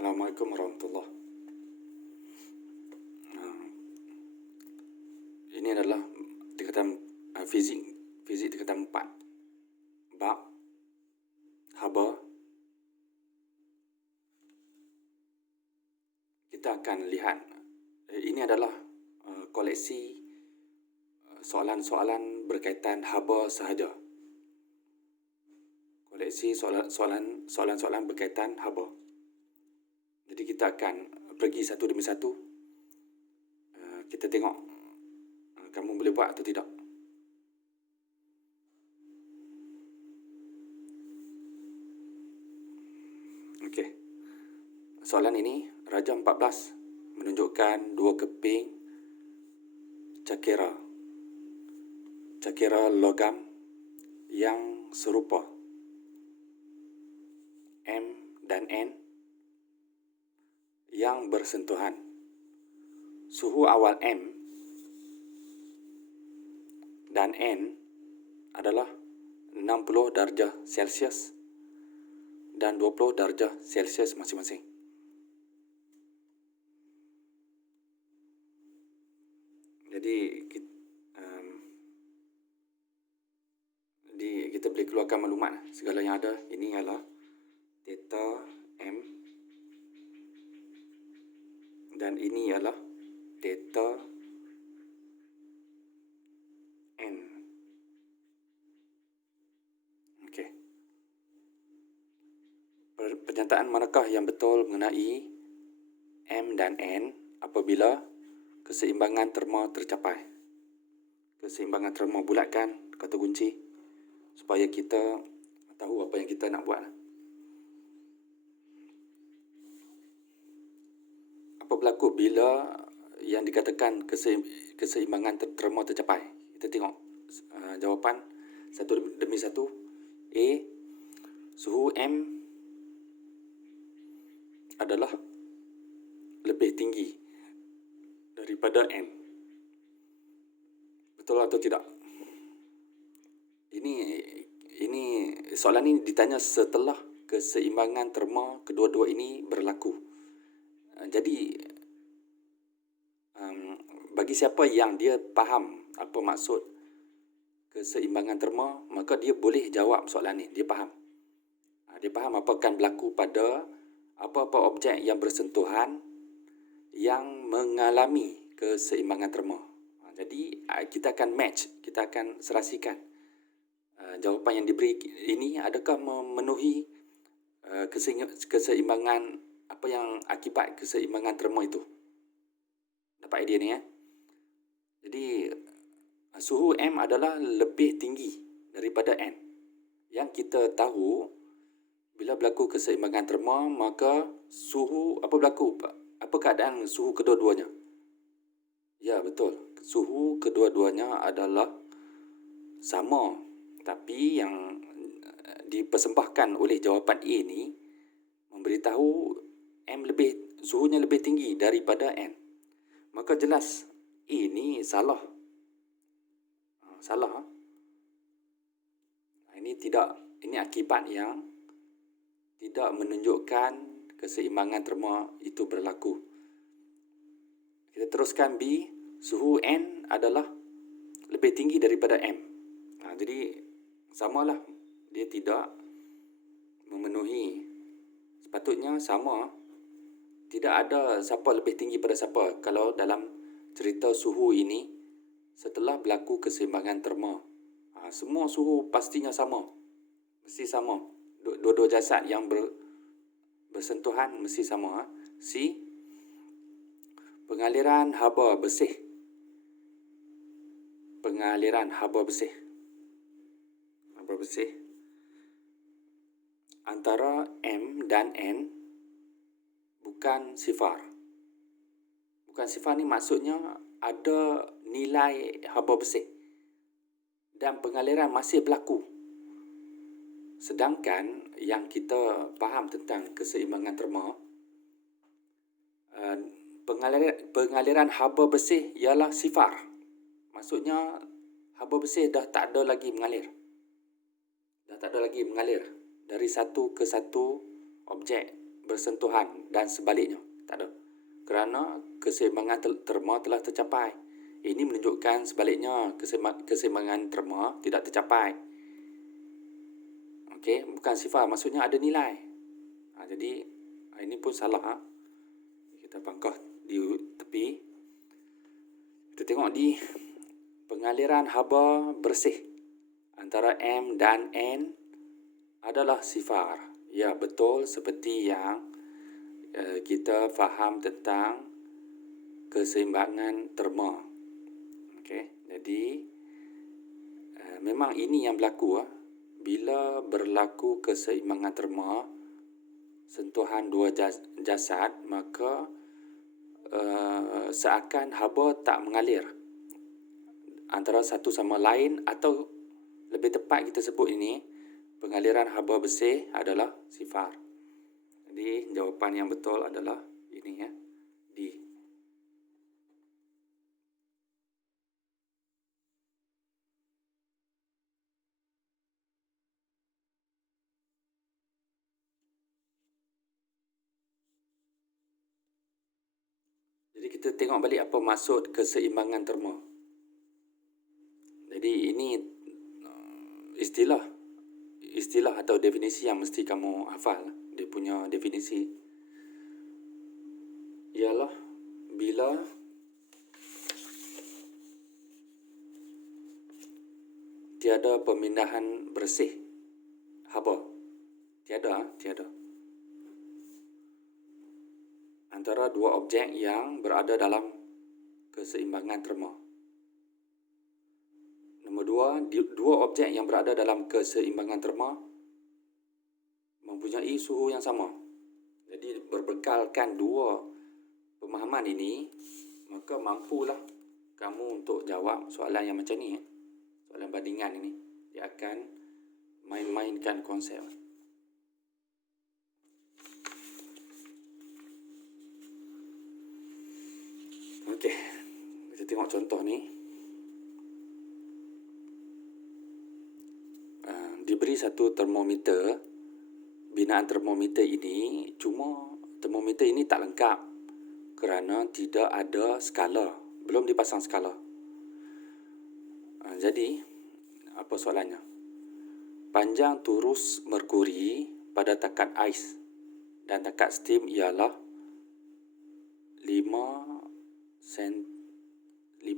Assalamualaikum warahmatullahi. Ini adalah tingkatan fizik tingkatan 4. Bab haba. Kita akan lihat ini adalah koleksi soalan-soalan berkaitan haba sahaja. Koleksi soalan-soalan berkaitan haba. Jadi kita akan pergi satu demi satu. Kita tengok kamu boleh buat atau tidak. Okey. Soalan ini, Raja 14 menunjukkan dua keping cakera logam yang serupa M dan N yang bersentuhan. Suhu awal M dan N adalah 60 darjah Celsius dan 20 darjah Celsius masing-masing. Jadi kita boleh keluarkan maklumat segala yang ada. Ini ialah theta M dan ini ialah theta N. Okey. Pernyataan manakah yang betul mengenai M dan N apabila keseimbangan terma tercapai? Keseimbangan terma, bulatkan kata kunci supaya kita tahu apa yang kita nak buat. Apa berlaku bila yang dikatakan keseimbangan terma tercapai? Kita tengok jawapan satu demi satu. A, suhu M adalah lebih tinggi daripada N. Betul atau tidak? Ini soalan ini ditanya setelah keseimbangan terma kedua-dua ini berlaku. Jadi bagi siapa yang dia faham apa maksud keseimbangan terma, maka dia boleh jawab soalan ini. Dia faham. Dia faham apa akan berlaku pada apa-apa objek yang bersentuhan yang mengalami keseimbangan terma. Jadi kita akan match, kita akan serasikan jawapan yang diberi ini adakah memenuhi keseimbangan apa yang akibat keseimbangan terma itu. Dapat idea ni ya? Jadi suhu M adalah lebih tinggi daripada N. Yang kita tahu bila berlaku keseimbangan terma, maka suhu apa berlaku? Apa keadaan suhu kedua-duanya? Ya, betul. Suhu kedua-duanya adalah sama. Tapi yang dipersembahkan oleh jawapan A ni memberitahu suhunya lebih tinggi daripada N. Maka jelas A ni salah. Salah. Ini akibat yang tidak menunjukkan keseimbangan terma itu berlaku. Kita teruskan B, suhu N adalah lebih tinggi daripada M. Jadi samalah, dia tidak memenuhi. Sepatutnya sama. Tidak ada siapa lebih tinggi pada siapa kalau dalam cerita suhu ini setelah berlaku keseimbangan terma. Semua suhu pastinya sama. Mesti sama. Dua-dua jasad yang bersentuhan mesti sama. C, pengaliran haba bersih. Pengaliran haba bersih. Haba bersih antara M dan N bukan sifar. Bukan sifar ni maksudnya ada nilai haba bersih dan pengaliran masih berlaku. Sedangkan yang kita faham tentang keseimbangan terma, pengaliran haba bersih ialah sifar. Maksudnya haba bersih dah tak ada lagi mengalir. Dah tak ada lagi mengalir dari satu ke satu objek bersentuhan dan sebaliknya. Tak ada. Kerana keseimbangan terma telah tercapai. Ini menunjukkan sebaliknya, keseimbangan terma tidak tercapai. Okey, bukan sifar, maksudnya ada nilai. Jadi ini pun salah. Kita pangkah di tepi. Kita tengok di pengaliran haba bersih antara M dan N adalah sifar. Ya, betul seperti yang kita faham tentang keseimbangan terma. Okey, jadi memang ini yang berlaku. Bila berlaku keseimbangan terma, sentuhan dua jasad, maka seakan haba tak mengalir antara satu sama lain, atau lebih tepat kita sebut ini, pengaliran haba bersih adalah sifar. Jadi jawapan yang betul adalah ini, ya, D. Jadi kita tengok balik apa maksud keseimbangan terma. Jadi ini istilah atau definisi yang mesti kamu hafal. Dia punya definisi ialah bila tiada pemindahan bersih haba. Tiada antara dua objek yang berada dalam keseimbangan terma. Nombor dua objek yang berada dalam keseimbangan terma mempunyai suhu yang sama. Jadi berbekalkan dua pemahaman ini, maka mampulah kamu untuk jawab soalan yang macam ni. Soalan bandingan ini, dia akan main-mainkan konsep. Okey, kita tengok contoh ni. Diberi satu termometer. Binaan termometer ini, cuma termometer ini tak lengkap kerana tidak ada skala. Belum dipasang skala. Jadi, apa soalannya? Panjang turus merkuri pada takat ais dan takat steam ialah 5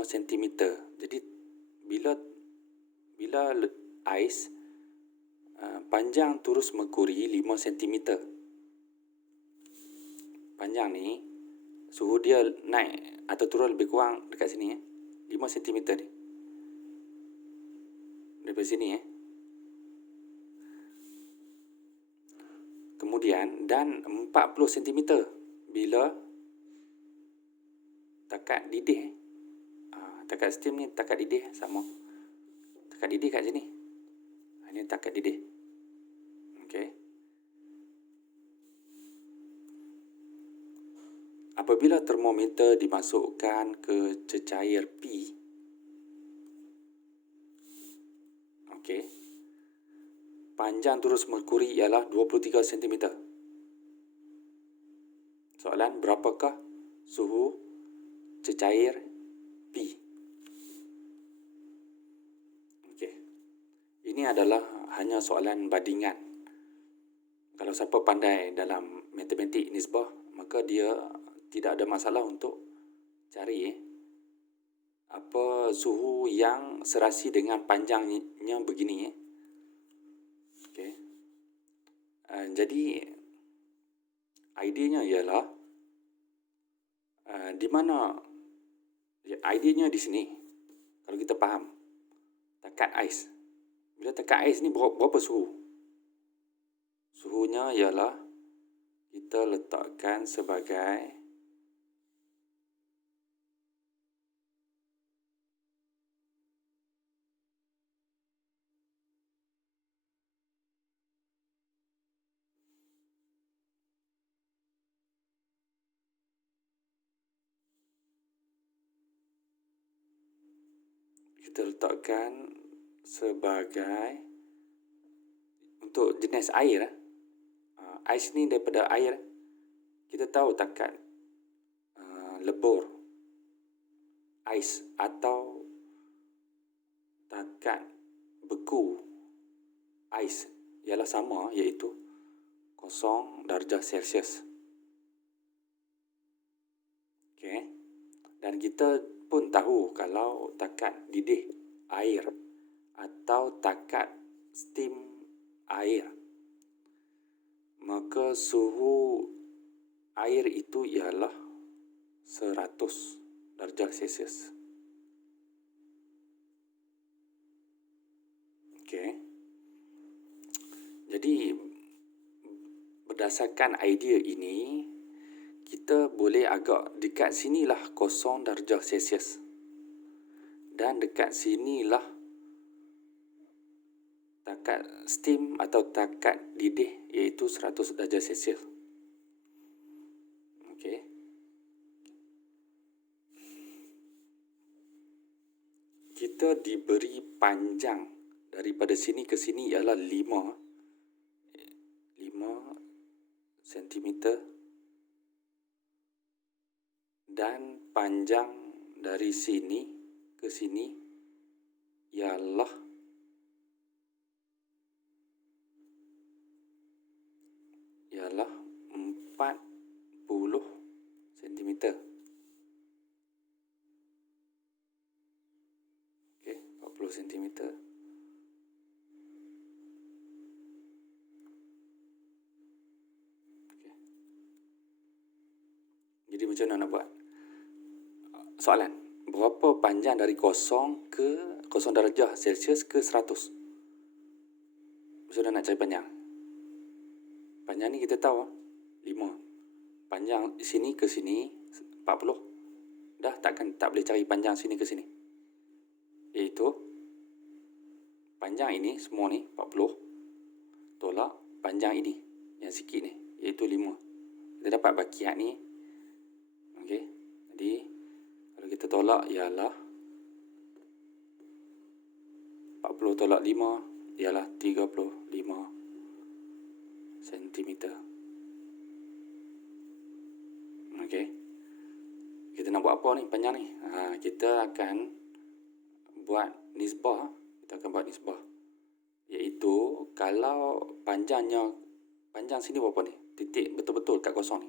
cm. Jadi bila ais, panjang turus merkuri 5 cm. Panjang ni suhu dia naik atau turun lebih kurang dekat sini, 5 cm ni. Daripada sini, Kemudian dan 40 cm bila takat didih. Takat steam ni takat didih sama. Takat didih kat sini. Ini takat didih. Okey. Apabila termometer dimasukkan ke cecair P, okey, panjang turus merkuri ialah 23 cm. Soalan, berapakah suhu cecair P? Okey. Ini adalah hanya soalan bandingan. Kalau siapa pandai dalam matematik nisbah, maka dia tidak ada masalah untuk cari apa suhu yang serasi dengan panjangnya begini. Okey. Jadi idenya ialah di mana idenya di sini. Kalau kita faham takat ais. Bila takat ais ni berapa suhu? Suhunya ialah kita letakkan sebagai untuk jenis air. Ais ni daripada air. kita tahu takat lebur, ais atau takat beku ais ialah sama, iaitu 0 darjah Celsius. Okey. Dan kita pun tahu kalau takat didih air atau takat steam air, maka suhu air itu ialah 100 darjah Celsius. Okey. Jadi berdasarkan idea ini, kita boleh agak dekat sinilah 0 darjah Celsius. Dan dekat sinilah takat steam atau takat didih, iaitu 100 darjah Celsius. Okey. Kita diberi panjang daripada sini ke sini ialah 5 cm dan panjang dari sini ke sini ialah 40 cm. Okey, 40 cm. Jadi macam mana nak buat? Soalan, berapa panjang dari 0 darjah Celsius ke 100? Macam mana nak cari panjang? Panjang ni kita tahu 5. Panjang sini ke sini 40. Dah tak boleh cari panjang sini ke sini. Iaitu panjang ini semua ni 40 tolak panjang ini yang sikit ni, iaitu 5. Kita dapat bakiat ni. Okey. Jadi kalau kita tolak ialah 40 tolak 5 ialah 35 cm. Okey. Kita nak buat apa ni panjang ni? Kita akan buat nisbah. Iaitu kalau panjang sini berapa ni? Titik betul-betul kat 0 ni.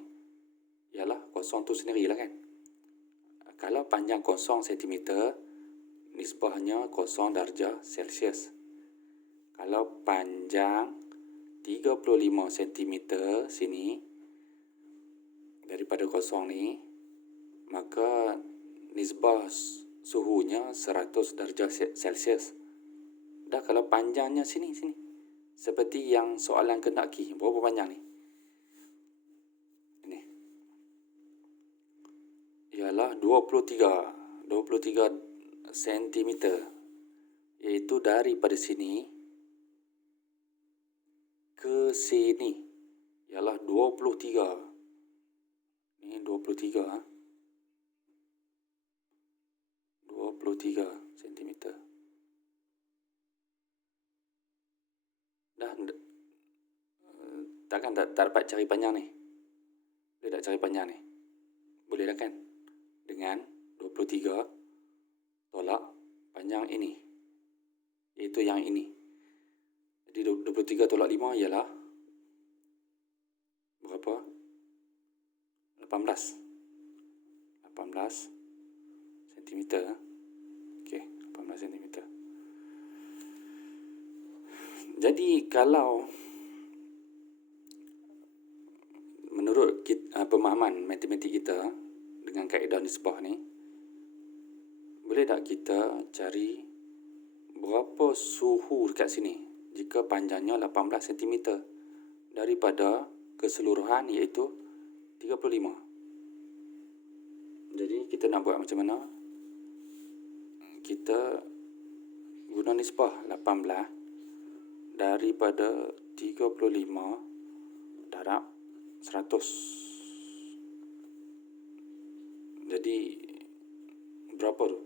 Ialah 0 tu sendirilah kan. Kalau panjang 0 cm, nisbahnya 0 darjah Celsius. Kalau panjang 35 cm sini daripada 0 ni, maka nisbah suhunya 100 darjah Celsius. Dah kalau panjangnya sini. Seperti yang soalan kendaki. Berapa panjang ni? Ini. Ialah 23 cm. Iaitu daripada sini ke sini ialah 23. Ini 23 cm. Dah takkan tak dapat cari panjang ni. Dia tak cari panjang ni. Boleh dah kan? Dengan 23 tolak panjang ini, iaitu yang ini. Jadi 23 tolak 5 ialah berapa? 18 cm. Okey, 18 cm. Jadi kalau menurut pemahaman matematik kita dengan kaedah nisbah ni, boleh tak kita cari berapa suhu dekat sini jika panjangnya 18 cm daripada keseluruhan, iaitu 35. Jadi kita nak buat macam mana? Kita guna nisbah 18 daripada 35 darab 100. Jadi berapa tu?